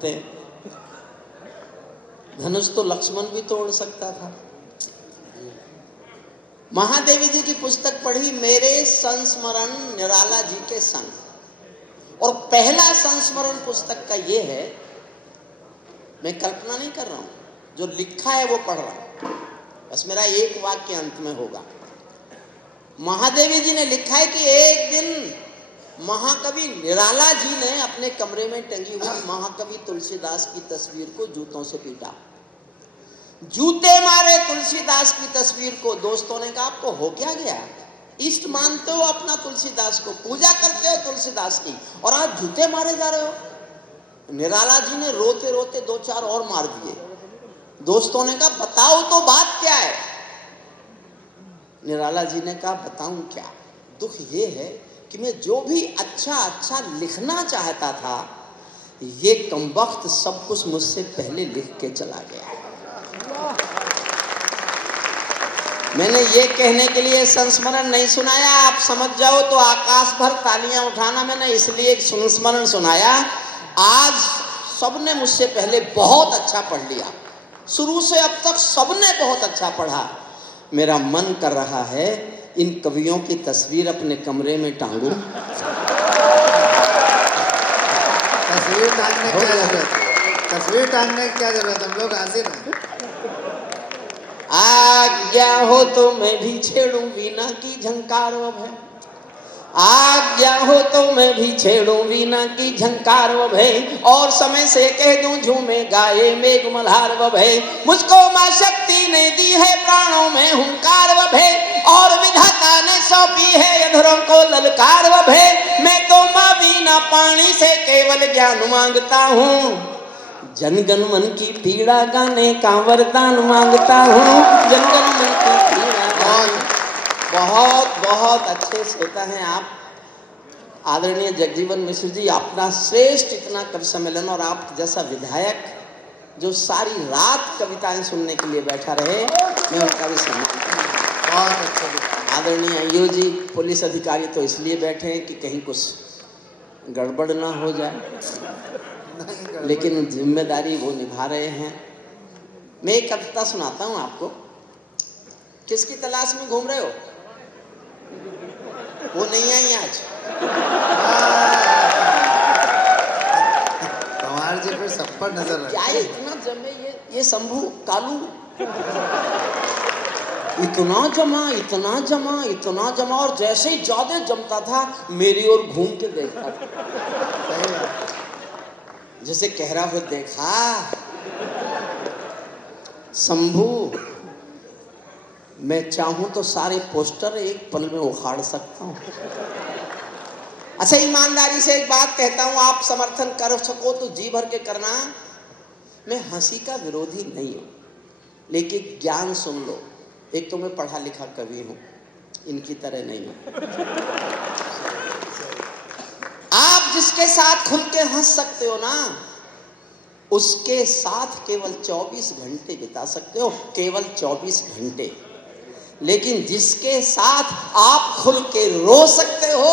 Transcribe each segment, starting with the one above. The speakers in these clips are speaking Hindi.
टूटते हैं। धनुष तो लक्ष्मण भी तोड़ सकता था। महादेवी जी की पुस्तक पढ़ी, मेरे संस्मरण निराला जी के संग, और पहला संस्मरण पुस्तक का ये है, मैं कल्पना नहीं कर रहा हूं, जो लिखा है वो पढ़ रहा हूं, बस मेरा एक वाक्य अंत में होगा। महादेवी जी ने लिखा है कि एक दिन महाकवि निराला जी ने अपने कमरे में टंगी हुई महाकवि तुलसीदास की तस्वीर को जूतों से पीटा। जूते मारे तुलसीदास की तस्वीर को। दोस्तों ने कहा आपको हो क्या गया, इष्ट मानते हो अपना तुलसीदास को, पूजा करते हो तुलसीदास की, और आज जूते मारे जा रहे हो। निराला जी ने रोते रोते 2-4 और मार दिए। दोस्तों ने कहा बताओ तो बात क्या है। निराला जी ने कहा बताऊं क्या, दुख ये है कि मैं जो भी अच्छा अच्छा लिखना चाहता था, ये कमबख्त सब कुछ मुझसे पहले लिख के चला गया। मैंने ये कहने के लिए संस्मरण नहीं सुनाया, आप समझ जाओ तो आकाश भर तालियां उठाना। मैंने इसलिए एक संस्मरण सुनाया, आज सबने मुझसे पहले बहुत अच्छा पढ़ लिया, शुरू से अब तक सबने बहुत अच्छा पढ़ा। मेरा मन कर रहा है इन कवियों की तस्वीर अपने कमरे में टांगूं। तस्वीर टांगने की क्या जरूरत है, तस्वीर टांगने की क्या जरूरत, हम लोग हाजिर हैं। आज्ञा हो तो मैं भी छेड़ूं वीणा की झंकार वो भय, आज्ञा हो तो मैं भी छेड़ूं वीणा की झंकार वो भय, और समय से कह दूं झूमे गाए मेघ मल्हार वो भय। मुझको मां शक्ति ने दी है प्राणों में हुंकार वो भय, और विधाता ने सौंपी है अधरों को ललकार वो भय। मैं तो मां वीणा पाणी से केवल ज्ञान मांगता हूँ, जनगण मन की पीड़ा गाने का वरदान मांगता हूँ, जनगण मन की पीड़ा। बहुत बहुत अच्छे श्रोता हैं आप, आदरणीय जगजीवन मिश्र जी। अपना श्रेष्ठ इतना कवि सम्मेलन, और आप जैसा विधायक जो सारी रात कविताएं सुनने के लिए बैठा रहे, मैं उनका भी सम्मान करता हूं। बहुत अच्छे। आदरणीय आईओ जी, पुलिस अधिकारी तो इसलिए बैठे हैं कि कहीं कुछ गड़बड़ ना हो जाए, लेकिन जिम्मेदारी वो निभा रहे हैं। मैं एक कविता सुनाता हूं आपको। किसकी तलाश में घूम रहे हो? वो नहीं आई आज। कुमार जी फिर सब पर नजर क्या रखे। इतना जमे ये शंभू कालू, इतना जमा इतना जमा इतना जमा, और जैसे ही ज्यादा जमता था मेरी ओर घूम के देखता था, जैसे कह रहा हो देखा शंभू, मैं चाहूं तो सारे पोस्टर एक पल में उखाड़ सकता हूं। अच्छा, ईमानदारी से एक बात कहता हूं, आप समर्थन कर सको तो जी भर के करना। मैं हंसी का विरोधी नहीं हूं, लेकिन ज्ञान सुन लो। एक तो मैं पढ़ा लिखा कवि हूं, इनकी तरह नहीं हूं। आप जिसके साथ खुल के हंस सकते हो ना, उसके साथ केवल 24 घंटे बिता सकते हो, केवल 24 घंटे। लेकिन जिसके साथ आप खुल के रो सकते हो,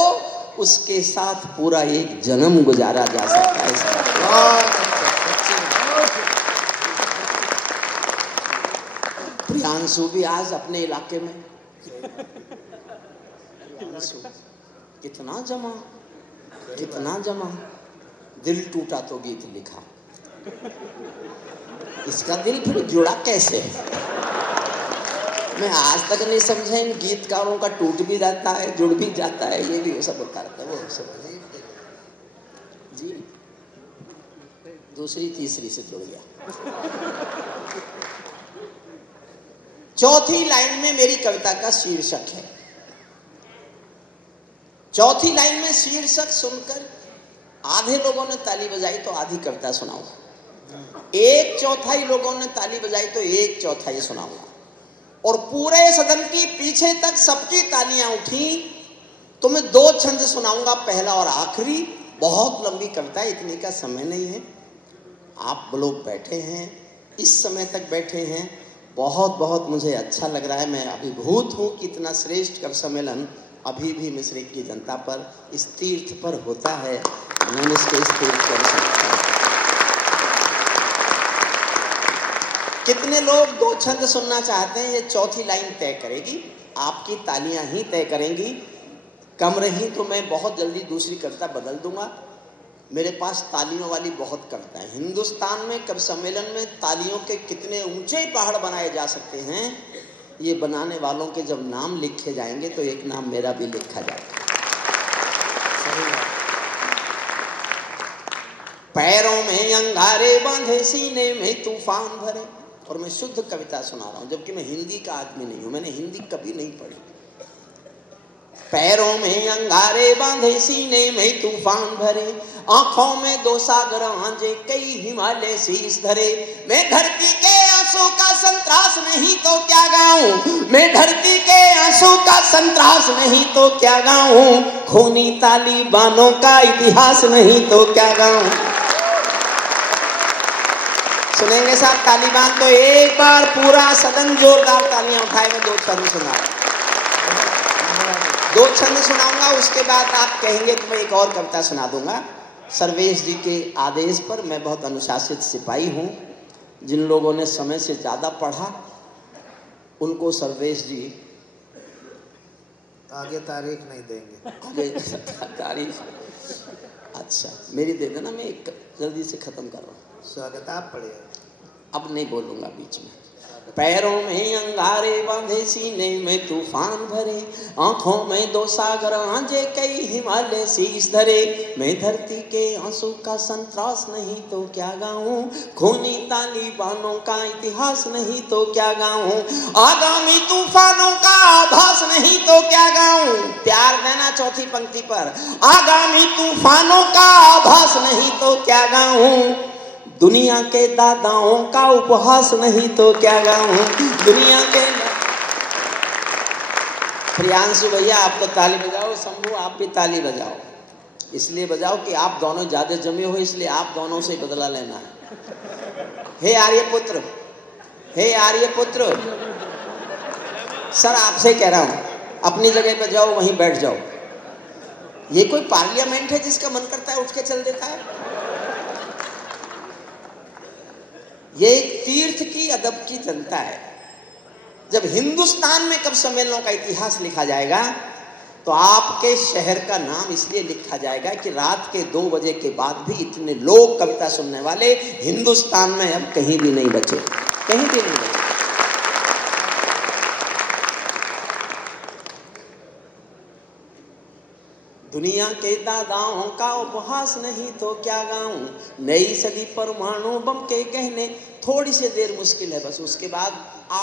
उसके साथ पूरा एक जन्म गुजारा जा सकता है। प्रियांशु भी आज अपने इलाके में, कितना जमा कितना जमा, दिल टूटा तो गीत लिखा, इसका दिल फिर जुड़ा कैसे? मैं आज तक नहीं समझा, इन गीतकारों का टूट भी जाता है, जुड़ भी जाता है, ये भी सब होता रहता है। वो सब जी दूसरी तीसरी से जुड़ गया। चौथी लाइन में मेरी कविता का शीर्षक है। चौथी लाइन में शीर्षक सुनकर आधे लोगों ने ताली बजाई तो आधी कविता सुनाऊंगा, 1/4 लोगों ने ताली बजाई तो 1/4 सुनाऊंगा, और पूरे सदन की पीछे तक सबकी तालियां उठी तो मैं 2 छंद सुनाऊंगा, पहला और आखिरी। बहुत लंबी कविता है, इतने का समय नहीं है। आप लोग बैठे हैं, इस समय तक बैठे हैं, बहुत बहुत मुझे अच्छा लग रहा है। मैं अभिभूत हूँ कि इतना श्रेष्ठ कवि सम्मेलन अभी भी मिश्र की जनता पर, इस तीर्थ पर होता है। मैंने इसको इस तीर्थ पर कितने लोग दो छंद सुनना चाहते हैं? ये चौथी लाइन तय करेगी, आपकी तालियां ही तय करेंगी। कम रही तो मैं बहुत जल्दी दूसरी कविता बदल दूंगा। मेरे पास तालियों वाली बहुत कविता है। हिंदुस्तान में कवि सम्मेलन में तालियों के कितने ऊंचे पहाड़ बनाए जा सकते हैं, ये बनाने वालों के जब नाम लिखे जाएंगे तो एक नाम मेरा भी लिखा जाएगा। पैरों में अंगारे बांधे, सीने में तूफान भरे। और मैं शुद्ध कविता सुना रहा हूं, जबकि मैं हिंदी का आदमी नहीं हूं, मैंने हिंदी कभी नहीं पढ़ी। पैरों में अंगारे बांधे, सीने में तूफान भरे, आंखों में दो सागर आंजे, कई हिमालय शीश धरे। मैं धरती के आंसू का संतरास नहीं तो क्या गाऊं, मैं धरती के आंसू का संतरास नहीं तो क्या गाऊं, खूनी तालिबानों का इतिहास नहीं तो क्या गाऊं। सुनेंगे साहब तालिबान? तो एक बार पूरा सदन जोरदार तालियां उठाए। मैं दो छंद सुना रहा हूं, दो छंद सुनाऊंगा, उसके बाद आप कहेंगे तो मैं एक और कविता सुना दूंगा। सर्वेश जी के आदेश पर मैं बहुत अनुशासित सिपाही हूं। जिन लोगों ने समय से ज़्यादा पढ़ा उनको सर्वेश जी आगे तारीख नहीं देंगे। आगे तारीख, अच्छा मेरी दे देना, मैं एक जल्दी से ख़त्म कर रहा हूँ। स्वागत आप पढ़िए। अब नहीं बोलूँगा बीच में। पैरों में अंगारे बांधे, सीने में तूफान भरे, आंखों में दो सागर आंजे, कई हिमालय शीश धरे। मैं धरती के आंसू का संतरास नहीं तो क्या गाऊं, खूनी तालिबानों का इतिहास नहीं तो क्या गाऊं, आगामी तूफानों का आभास नहीं तो क्या गाऊं। प्यार देना चौथी पंक्ति पर, आगामी तूफानों का आभास नहीं तो क्या गाऊं, दुनिया के दादाओं का उपहास नहीं तो क्या गाऊं, दुनिया के। प्रियांशु भैया आप तो ताली बजाओ, शंभू आप भी ताली बजाओ। इसलिए बजाओ कि आप दोनों ज्यादा जमे हो, इसलिए आप दोनों से बदला लेना है। हे आर्यपुत्र, हे आर्यपुत्र, सर आपसे कह रहा हूं, अपनी जगह पर जाओ, वहीं बैठ जाओ। ये कोई पार्लियामेंट है जिसका मन करता है उठ के चल देता है? ये एक तीर्थ की अदब की जनता है। जब हिंदुस्तान में कवि सम्मेलनों का इतिहास लिखा जाएगा तो आपके शहर का नाम इसलिए लिखा जाएगा कि रात के 2 बजे के बाद भी इतने लोग कविता सुनने वाले हिंदुस्तान में अब कहीं भी नहीं बचे, कहीं भी नहीं बचे। दुनिया के दादाओं का उपहास नहीं तो क्या गाऊं, नई सदी परमाणु बम के कहने। थोड़ी सी देर मुश्किल है बस, उसके बाद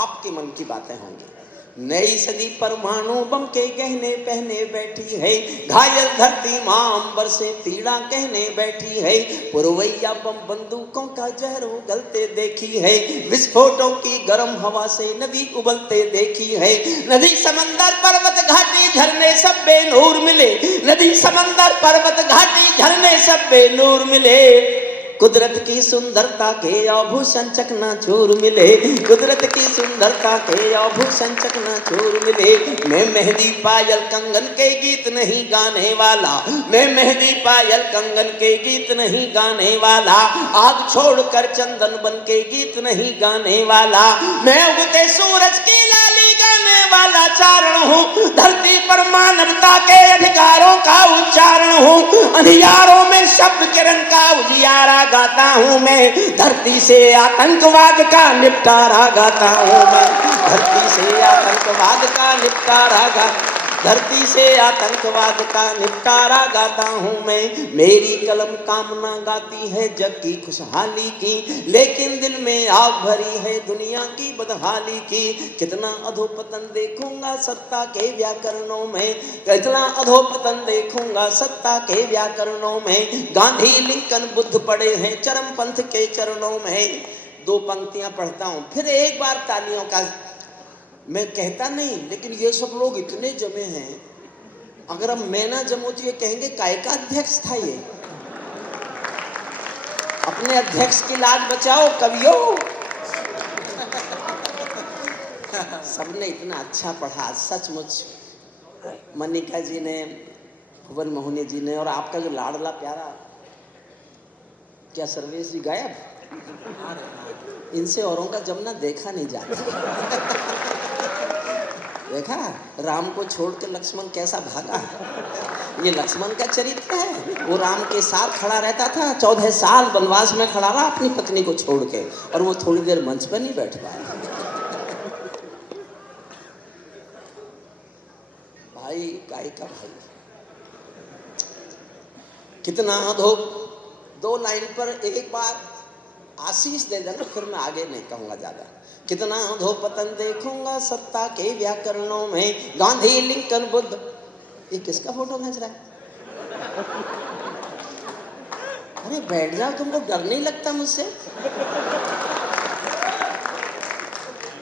आपके मन की बातें होंगी। नई सदी परमाणु बम के गहने पहने बैठी है, घायल धरती मां अंबर से पीड़ा कहने बैठी है। पुरवैया बम बंदूकों का जहर उगलते देखी है, विस्फोटों की गर्म हवा से नदी उबलते देखी है। नदी समंदर पर्वत घाटी झरने सब बेनूर मिले, नदी समंदर पर्वत घाटी झरने सब बेनूर मिले। कुदरत की सुंदरता के आभूषण चकनाचूर मिले, कुदरत की सुंदरता के आभूषण चकनाचूर मिले। मैं मेहंदी पायल कंगन के गीत नहीं गाने वाला, मैं मेहंदी पायल कंगन के गीत नहीं गाने वाला, आग छोड़कर चंदन बन के गीत नहीं गाने वाला। मैं उगते सूरज की लाली गाने वाला चारण हूँ, धरती पर मानवता के अधिकारों का उच्चारण हूँ। अंधियारों में शब्द किरण का उजियारा गाता हूँ मैं, धरती से आतंकवाद का निपटारा गाता हूँ मैं, धरती से आतंकवाद का निपटारा गाता, धरती से आतंकवाद का निपटारा गाता हूँ मैं। मेरी कलम कामना गाती है जग की खुशहाली की, लेकिन दिल में आग भरी है दुनिया की बदहाली की। कितना अधोपतन देखूंगा सत्ता के व्याकरणों में, कितना अधोपतन देखूंगा सत्ता के व्याकरणों में। गांधी लिंकन बुद्ध पड़े हैं चरमपंथ के चरणों में। 2 पंक्तियां पढ़ता हूँ, फिर एक बार तालियों का। मैं कहता नहीं, लेकिन ये सब लोग इतने जमे हैं, अगर अब मैं ना जमूं तो ये कहेंगे काय का अध्यक्ष था ये। अपने अध्यक्ष की लाज बचाओ कवियों। सबने इतना अच्छा पढ़ा सचमुच, मनिका जी ने, भुवन मोहनी जी ने, और आपका जो लाडला प्यारा, क्या सर्वेश जी गायब? इनसे औरों का जमना देखा नहीं जाता। देखा राम को छोड़ के लक्ष्मण कैसा भागा। ये लक्ष्मण का चरित्र है। वो राम के साथ खड़ा रहता था, 14 साल वनवास में खड़ा रहा अपनी पत्नी को छोड़ के, और वो थोड़ी देर मंच पर नहीं बैठ पाया। भाई काय का भाई, कितना अधो। 2 लाइन पर एक बार आशीष दे देना, फिर मैं आगे नहीं कहूंगा ज्यादा। कितना अधोपतन देखूंगा सत्ता के व्याकरणों में, गांधी लिंकन बुद्ध। ये किसका फोटो खींच रहा है? अरे बैठ जाओ, तुमको डर नहीं लगता मुझसे?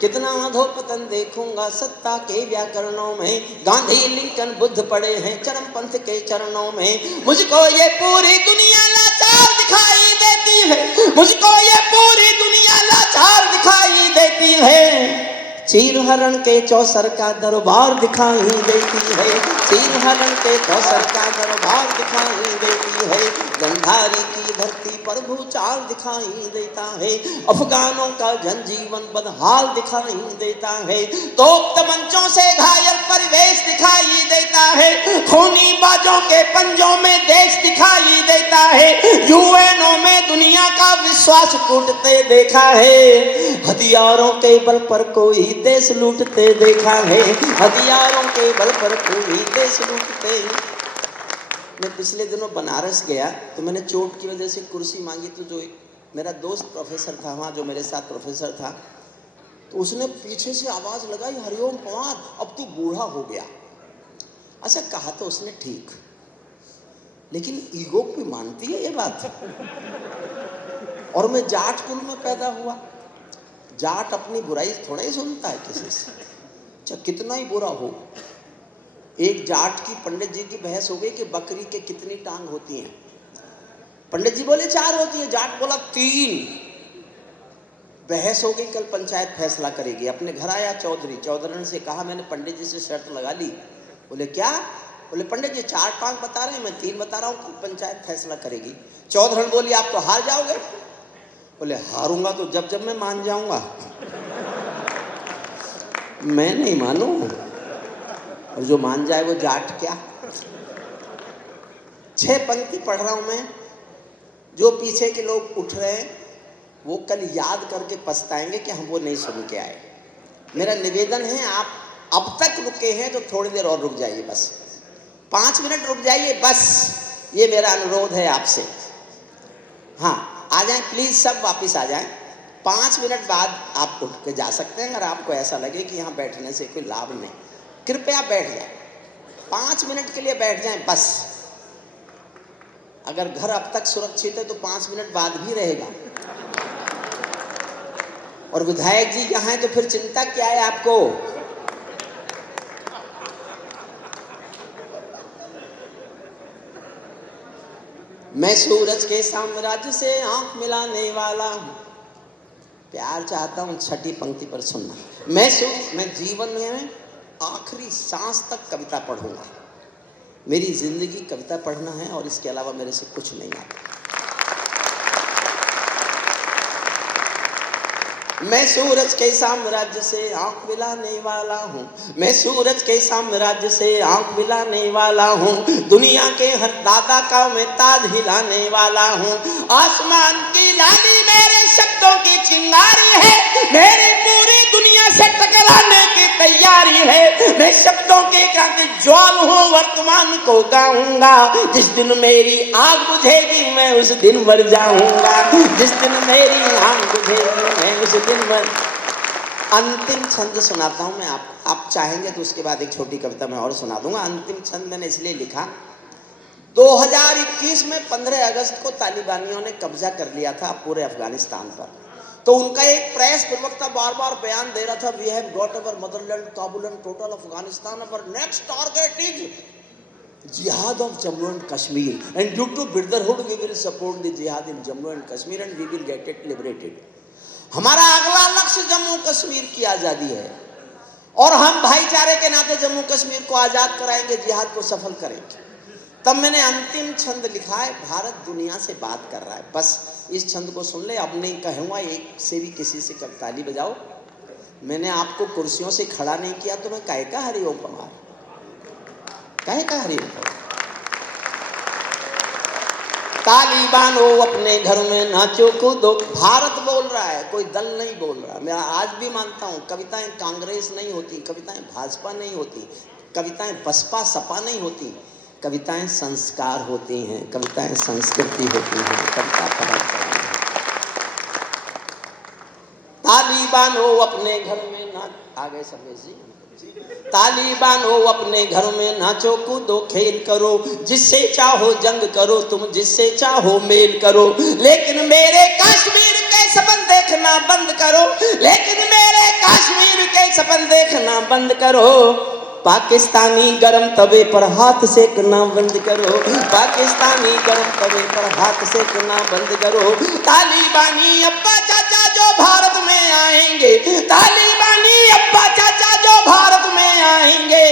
कितना अधोपतन देखूंगा सत्ता के व्याकरणों में, गांधी लिंकन बुद्ध पड़े हैं चरमपंथ के चरणों में। मुझको ये पूरी दुनिया लाचार दिखाई देती है, मुझको ये पूरी दुनिया लाचार दिखाई देती है। चीर हरण के चौसर का दरबार दिखाई देती है, चीर हरण के चौसर का दरबार दिखाई देती है। गंधारी की धरती पर भूचाल दिखाई देता है, अफगानों का जनजीवन बदहाल दिखाई देता है। तोप तमंचों से घायल परिवेश दिखाई देता है, खूनी बाजों के पंजों में देश दिखाई देता है। यूएनओ में दुनिया का विश्वास टूटते देखा है, हथियारों के बल पर कोई देश लूटते देखा है, हथियारों के बल पर कोई देश लूटते। मैं पिछले दिनों बनारस गया तो मैंने चोट की वजह से कुर्सी मांगी, तो जो मेरा दोस्त प्रोफेसर था वहाँ, जो मेरे साथ प्रोफेसर था, तो उसने पीछे से आवाज़ लगाई, हरिओम पवार अब तू बूढ़ा हो गया। अच्छा कहा तो उसने ठीक, लेकिन ईगो भी मानती है ये बात। और मैं जाट कुल में पैदा हुआ, जाट अपनी बुराई थोड़ा ही सुनता है किसी से, चाहे कितना ही बुरा हो। एक जाट की पंडित जी की बहस हो गई कि बकरी के कितनी टांग होती हैं। पंडित जी बोले 4 होती है, जाट बोला 3। बहस हो गई, कल पंचायत फैसला करेगी। अपने घर आया चौधरी से कहा मैंने पंडित जी से शर्त लगा ली। बोले क्या? बोले पंडित जी 4 टांग बता रहे हैं, मैं 3 बता रहा हूँ, कल पंचायत फैसला करेगी। चौधरी बोली आप तो हार जाओगे। बोले हारूंगा तो जब मैं मान जाऊंगा। मैं नहीं मानूं, और जो मान जाए वो जाट क्या। 6 पंक्ति पढ़ रहा हूं मैं, जो पीछे के लोग उठ रहे हैं वो कल याद करके पछताएंगे कि हम वो नहीं सुन के आए। मेरा निवेदन है, आप अब तक रुके हैं तो थोड़ी देर और रुक जाइए, बस 5 मिनट रुक जाइए, बस ये मेरा अनुरोध है आपसे। हाँ आ जाएं प्लीज, सब वापस आ जाएं। 5 मिनट बाद आप उठ के जा सकते हैं। अगर आपको ऐसा लगे कि यहाँ बैठने से कोई लाभ नहीं, कृपया बैठ जाएं, 5 मिनट के लिए बैठ जाएं बस। अगर घर अब तक सुरक्षित है तो 5 मिनट बाद भी रहेगा। और विधायक जी यहाँ हैं तो फिर चिंता क्या है आपको। मैं सूरज के साम्राज्य से आंख मिलाने वाला हूँ। प्यार चाहता हूँ, 6ठी पंक्ति पर सुनना। मैं जीवन में आखिरी सांस तक कविता पढ़ूंगा। मेरी जिंदगी कविता पढ़ना है और इसके अलावा मेरे से कुछ नहीं आता। मैं सूरज के साम्राज्य से आंख मिलाने वाला हूँ, मैं सूरज के साम्राज्य से आंख मिलाने वाला हूँ। दुनिया के हर दादा का मैं ताज हिलाने वाला हूँ। आसमान की लाली मेरे शब्दों की चिंगारी है, मेरी पूरी दुनिया से टकराने की तैयारी है। मैं शब्दों के क्रांति ज्वाल हूँ, वर्तमान को गाऊंगा। जिस दिन मेरी आग बुझेगी मैं उस दिन मर जाऊंगा। जिस दिन मेरी आग बुझेगी मैं उस दिन मर। अंतिम छंद सुनाता हूँ मैं, आप चाहेंगे तो उसके बाद एक छोटी कविता मैं और सुना दूंगा। अंतिम छंद मैंने इसलिए लिखा, 2021 में 15 अगस्त को तालिबानियों ने कब्जा कर लिया था पूरे अफगानिस्तान पर। तो उनका एक प्रेस प्रवक्ता बार बार बयान दे रहा था, we have got our motherland, Kabul and total Afghanistan, our next target is jihad of Jammu and Kashmir, and due to brotherhood we will support the jihad in Jammu and Kashmir and we will get it liberated. हमारा अगला लक्ष्य जम्मू कश्मीर की आज़ादी है और हम भाईचारे के नाते जम्मू कश्मीर को आज़ाद कराएंगे, जिहाद को सफल करेंगे। तब मैंने अंतिम छंद लिखा है, भारत दुनिया से बात कर रहा है। बस इस छंद को सुन ले, अब नहीं कहूँगा एक से भी किसी से कब ताली बजाओ। मैंने आपको कुर्सियों से खड़ा नहीं किया, तो मैं काहे का हरिओम पमार, काहे का हरिओम पमार। ताली बानो अपने घर में नाचो कूदो। भारत बोल रहा है, कोई दल नहीं बोल रहा। मैं आज भी मानता हूँ कविताएं कांग्रेस नहीं होती, कविताएं भाजपा नहीं होती, कविताएं बसपा सपा नहीं होती, कविताएं संस्कार होती हैं, कविताएं संस्कृति होती हैं, कविता परंपरा। ताली बानो अपने घर में नाच, आगे सर्वेश जी। ताली बानो अपने घर में नाचो कूदो खेल करो, जिससे चाहो जंग करो तुम, जिससे चाहो मेल करो, लेकिन मेरे कश्मीर के सपन देखना बंद करो, लेकिन मेरे कश्मीर के सपन देखना बंद करो। पाकिस्तानी गरम तवे पर हाथ सेकना बंद करो, पाकिस्तानी गरम तवे पर हाथ सेकना बंद करो। तालिबानी अब्बा चाचा जो भारत में आएंगे, तालिबानी अब्बा चाचा जो भारत में आएंगे,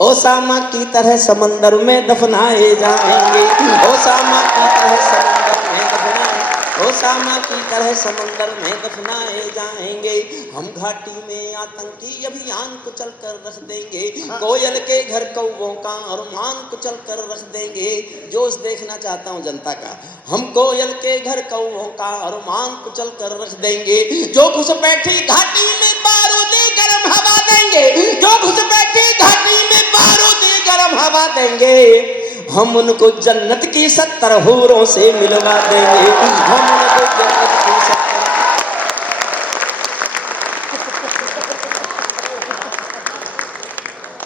ओसामा की तरह समंदर में दफनाए जाएंगे, ओसामा की तरह समंदर में दफनाए, ओसामा की तरह समंदर में दफनाए जाएंगे। हम घाटी में आतंकी अभियान कुचल कर रख देंगे, कोयल के घर कौवों का अरमान कुचल कर रख देंगे। जोश देखना चाहता हूँ जनता का, हम कोयल के घर कौवों का अरमान कुचल कर रख देंगे। जो घुसपैठी घाटी में बारूदी गरम हवा देंगे, जो घुसपैठी घाटी में बारूदी गरम हवा देंगे, हम उनको जन्नत की 70 हूरों से मिलवा देंगे, हम उनको जन्नत की 70।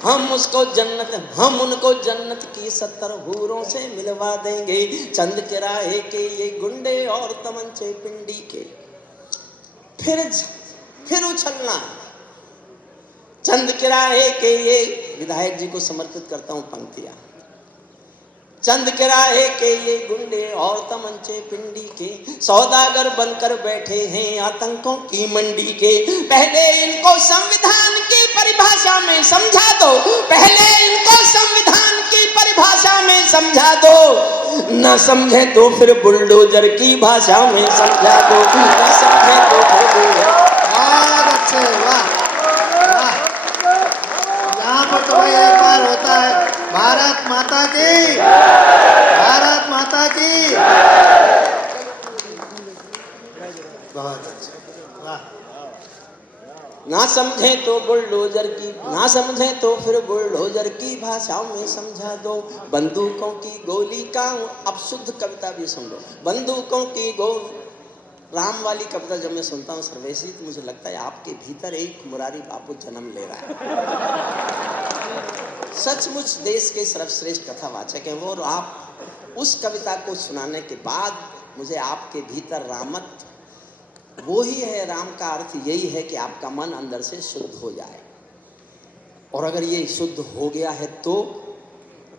हम उनको जन्नत की 70 हूरों से मिलवा देंगे। चंद किराए के ये गुंडे और तमंचे पिंडी के फिर उछलना। चंद किराए के ये, विधायक जी को समर्पित करता हूं पंक्तियां। चंद किराए के ये गुंडे और तमंचे पिंडी के, सौदागर बनकर बैठे हैं आतंकों की मंडी के। पहले इनको संविधान की परिभाषा में समझा दो, पहले इनको संविधान की परिभाषा में समझा दो, न समझे तो फिर बुलडोजर की भाषा में समझा दो, न समझे तो फिर। बहुत अच्छे, वाह वाह। यहाँ पर तो भाई एक बार होता है, भारत माता की, भारत माता की। बहुत अच्छा, वाह। ना समझे तो बुलडोजर की, ना समझे तो फिर बुलडोजर की भाषाओं में समझा दो। बंदूकों की गोली का, अब शुद्ध कविता भी सुन लो। बंदूकों की गोली, राम वाली कविता जब मैं सुनता हूँ सर्वेश जी, तो मुझे लगता है आपके भीतर एक मुरारी बापू जन्म ले रहा है। सचमुच देश के सर्वश्रेष्ठ कथावाचक हैं वो, और आप उस कविता को सुनाने के बाद मुझे आपके भीतर रामत वो ही है। राम का अर्थ यही है कि आपका मन अंदर से शुद्ध हो जाए, और अगर ये शुद्ध हो गया है तो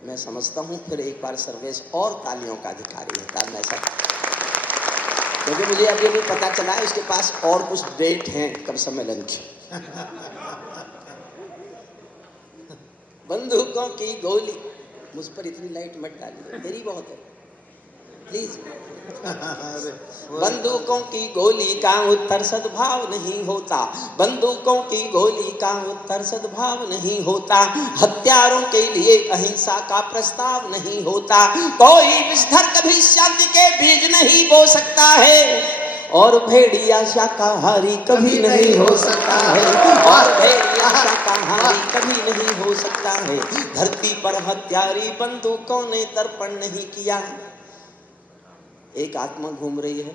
मैं समझता हूँ फिर एक बार सर्वेश और तालियों का अधिकारी है। मैं ऐसा, क्योंकि मुझे अभी भी पता चला है उसके पास और कुछ डेट हैं कब सम्मेलन की। बंदूकों की गोली, मुझ पर इतनी लाइट मत डालिए, तेरी बहुत है प्लीज। बंदूकों की गोली का उत्तर सद्भाव नहीं होता, बंदूकों की गोली का उत्तर सद्भाव नहीं होता। हत्यारों के लिए अहिंसा का प्रस्ताव नहीं होता। कोई विषधर कभी शांति के बीज नहीं बो सकता है, और भेड़िया शाकाहारी कभी नहीं हो सकता है, और भेड़िया शाकाहारी कभी नहीं हो सकता है। धरती पर हत्यारी बंदूकों ने तर्पण नहीं किया। एक आत्मा घूम रही है,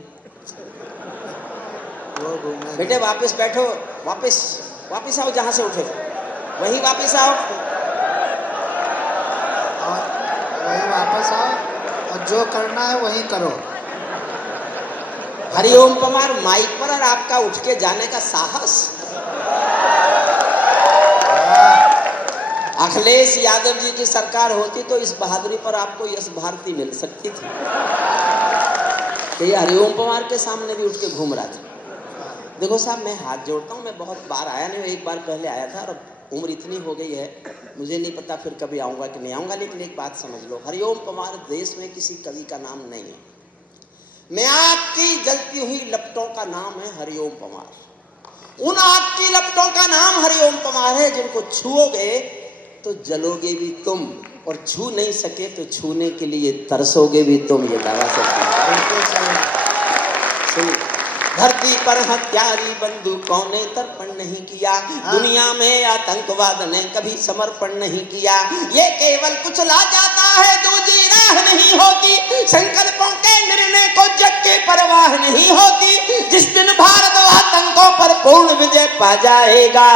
बेटे वापस बैठो, वापस आओ, जहां से उठे वहीं वापस आओ, वहीं वापस आओ, और जो करना है वहीं करो। हरिओम पमार माइक पर, और आपका उठ के जाने का साहस। अखिलेश यादव जी की सरकार होती तो इस बहादुरी पर आपको यश भारती मिल सकती थी कि ये हरिओम पमार के सामने भी उठ के घूम रहा था। देखो साहब, मैं हाथ जोड़ता हूँ, मैं बहुत बार आया नहीं, एक बार पहले आया था, और उम्र इतनी हो गई है, मुझे नहीं पता फिर कभी आऊँगा कि नहीं आऊँगा, लेकिन एक बात समझ लो, हरिओम पवार देश में किसी कवि का नाम नहीं है। मैं आग की जलती हुई लपटों का नाम है हरिओम पवार। उन आग की लपटों का नाम हरिओम पवार है जिनको छुओगे तो जलोगे भी तुम, और छू नहीं सके तो छूने के लिए तरसोगे भी तुम। ये दावा सकते हैं। धरती पर हत्यारी बंदूकों ने तर्पण नहीं किया, दुनिया में आतंकवाद ने कभी समर्पण नहीं किया। ये केवल कुचला जाता है, दूसरी राह नहीं होती। संकल्पों के निर्णय को जग की परवाह नहीं होती। जिस दिन भारत आतंकों पर पूर्ण विजय पा जाएगा,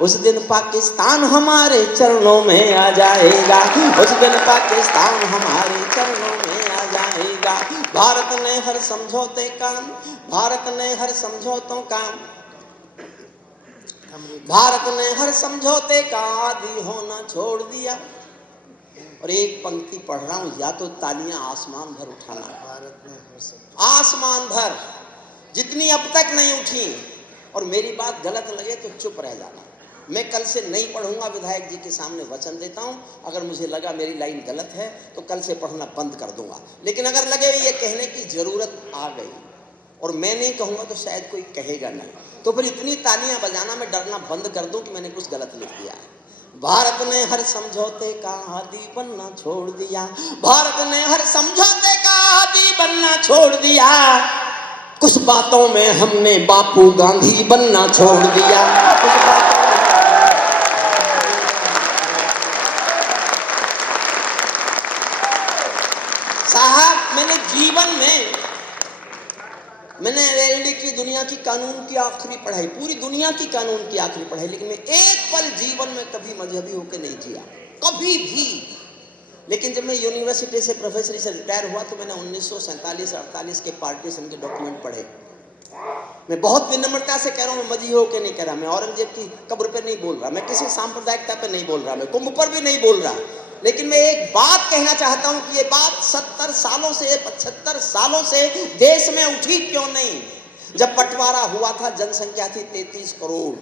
उस दिन पाकिस्तान हमारे चरणों में आ जाएगा। उस दिन पाकिस्तान हमारे चरणों में आ जाएगा। भारत ने हर समझौते का, भारत ने हर समझौतों का, भारत ने हर समझौते का आदी होना छोड़ दिया। और एक पंक्ति पढ़ रहा हूं, या तो तालियां आसमान भर उठाना, भारत ने आसमान भर, जितनी अब तक नहीं उठी। और मेरी बात गलत लगे तो चुप रह जाना। मैं कल से नहीं पढ़ूंगा, विधायक जी के सामने वचन देता हूं। अगर मुझे लगा मेरी लाइन गलत है तो कल से पढ़ना बंद कर दूंगा। लेकिन अगर लगे ये कहने की जरूरत आ गई और मैं नहीं कहूंगा तो शायद कोई कहेगा नहीं, तो फिर इतनी तालियां बजाना मैं डरना बंद कर दूं कि मैंने कुछ गलत लिख दिया है। भारत ने हर समझौते का आदी बनना छोड़ दिया। भारत ने हर समझौते का आदी बनना छोड़ दिया। कुछ बातों में हमने बापू गांधी बनना छोड़ दिया। कुछ बातों साहब, मैंने जीवन में मैंने एलएलडी की दुनिया की कानून की आखिरी पढ़ाई, पूरी दुनिया की कानून की आखिरी पढ़ाई, लेकिन मैं एक पल जीवन में कभी मजहबी होकर नहीं जिया, कभी भी। लेकिन जब मैं यूनिवर्सिटी से प्रोफेसरी से रिटायर हुआ तो मैंने 1947-48 के पार्टीशन के डॉक्यूमेंट पढ़े। मैं बहुत विनम्रता से कह रहा हूँ, मैं मजहबी होकर नहीं कह रहा, मैं औरंगजेब की कब्र पे नहीं बोल रहा, मैं किसी सांप्रदायिकता पे नहीं बोल रहा, मैं कुंभ पर भी नहीं बोल रहा। लेकिन मैं एक बात कहना चाहता हूं कि ये बात 70 सालों से 75 सालों से देश में उठी क्यों नहीं। जब बंटवारा हुआ था जनसंख्या थी 33 करोड़,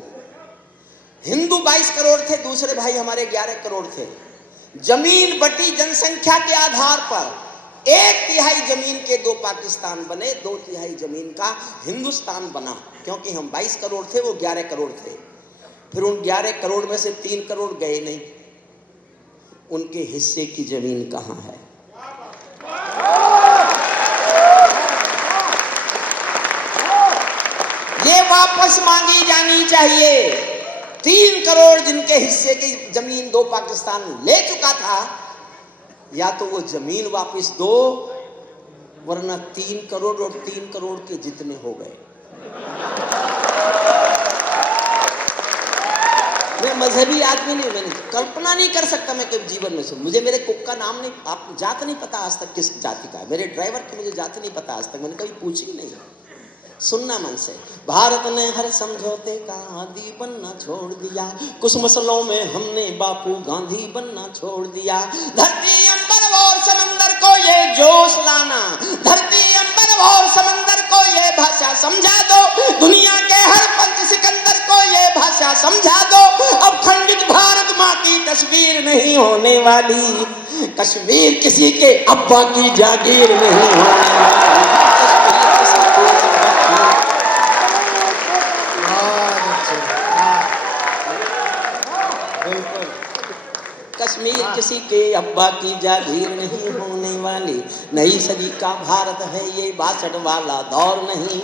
हिंदू 22 करोड़ थे, दूसरे भाई हमारे 11 करोड़ थे। जमीन बटी जनसंख्या के आधार पर, 1/3 जमीन के 2 पाकिस्तान बने, 2/3 जमीन का हिंदुस्तान बना, क्योंकि हम 22 करोड़ थे, वो 11 करोड़ थे। फिर उन 11 करोड़ में से 3 करोड़ गए नहीं, उनके हिस्से की जमीन कहां है? ये वापस मांगी जानी चाहिए। 3 करोड़ जिनके हिस्से की जमीन 2 पाकिस्तान ले चुका था, या तो वो जमीन वापस दो, वरना 3 करोड़ और 3 करोड़ के जितने हो गए। मैं मजहबी आदमी नहीं, मैंने कल्पना नहीं कर सकता मैं कभी जीवन में सुन। मुझे मेरे कुक का नाम नहीं, आप जात नहीं पता आज तक किस जाति का है। मेरे ड्राइवर की मुझे जात नहीं पता आज तक, मैंने कभी पूछी नहीं। सुनना मन से। भारत ने हर समझौते का आदी बनना छोड़ दिया। कुछ मसलों में हमने बापू गांधी बनना छोड़ दिया। धरती अंबर और समंदर को ये जोश लाना, धरती अंबर और समंदर को ये भाषा समझा दो, दुनिया के हर पंच सिकंदर को ये भाषा समझा दो। अब खंडित भारत माँ की तस्वीर नहीं होने वाली, कश्मीर किसी के अब्बा की जागीर नहीं होने वाली। कश्मीर किसी के अब्बा की जागीर नहीं होने वाली। नई सदी का भारत है ये 62 वाला दौर नहीं।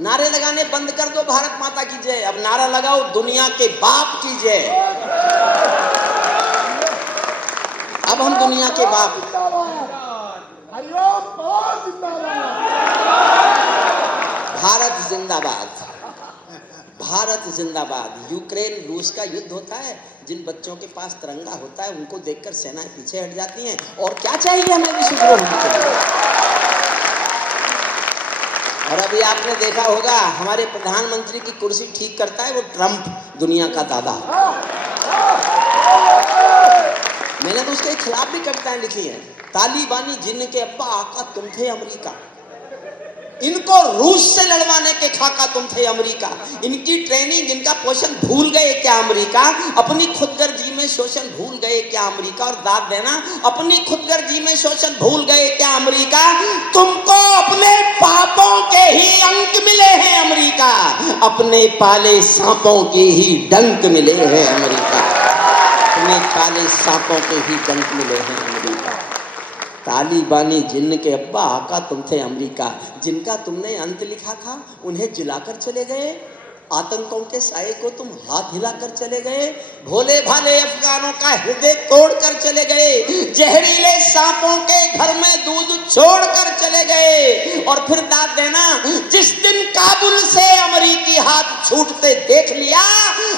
नारे लगाने बंद कर दो, भारत माता की जय। अब नारा लगाओ, दुनिया के बाप की जय। अब हम दुनिया के बाप। भारत जिंदाबाद, भारत जिंदाबाद। यूक्रेन रूस का युद्ध होता है, जिन बच्चों के पास तिरंगा होता है उनको देखकर सेनाएं पीछे हट जाती हैं। और क्या चाहिए हमें विश्व होने के लिए। और अभी आपने देखा होगा, हमारे प्रधानमंत्री की कुर्सी ठीक करता है वो ट्रंप, दुनिया का दादा। मैंने तो उसके खिलाफ भी कविताएं लिखी हैं। तालिबानी जिन्न के अब्बा आका तुम थे अमेरिका, इनको रूस से लड़वाने के खाका तुम थे अमेरिका। इनकी ट्रेनिंग, इनका पोषण भूल गए क्या अमेरिका? अपनी खुदगर्जी में शोषण भूल गए क्या अमेरिका? और दाद देना, अपनी खुदगर्जी में शोषण भूल गए क्या अमेरिका? तुमको अपने पापों के ही अंक मिले हैं अमेरिका, अपने पाले सांपों के ही डंक मिले हैं अमेरिका, अपने पाले सांपों के ही डंक मिले हैं अमेरिका। तालिबानी जिन्न के अब्बा आका तुम थे अमेरिका, जिनका तुमने अंत लिखा था उन्हें जिलाकर चले गए, आतंकों के साए को तुम हाथ हिलाकर चले गए, भोले भाले अफगानों का हृदय तोड़कर चले गए, जहरीले सांपों के घर में दूध छोड़कर चले गए। और फिर दाद देना, जिस दिन काबुल से अमेरिकी हाथ छूटते देख लिया,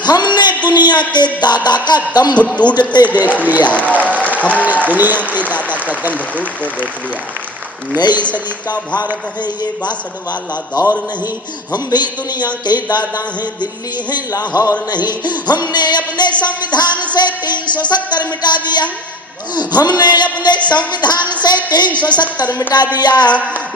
हमने दुनिया के दादा का दंभ टूटते देख लिया, हमने दुनिया के दादा का दंभ टूटते देख लिया। नई सदी का भारत है ये 62 वाला दौर नहीं, हम भी दुनिया के दादा हैं, दिल्ली हैं लाहौर नहीं। हमने अपने संविधान से 370 मिटा दिया, हमने अपने संविधान से 370 मिटा दिया।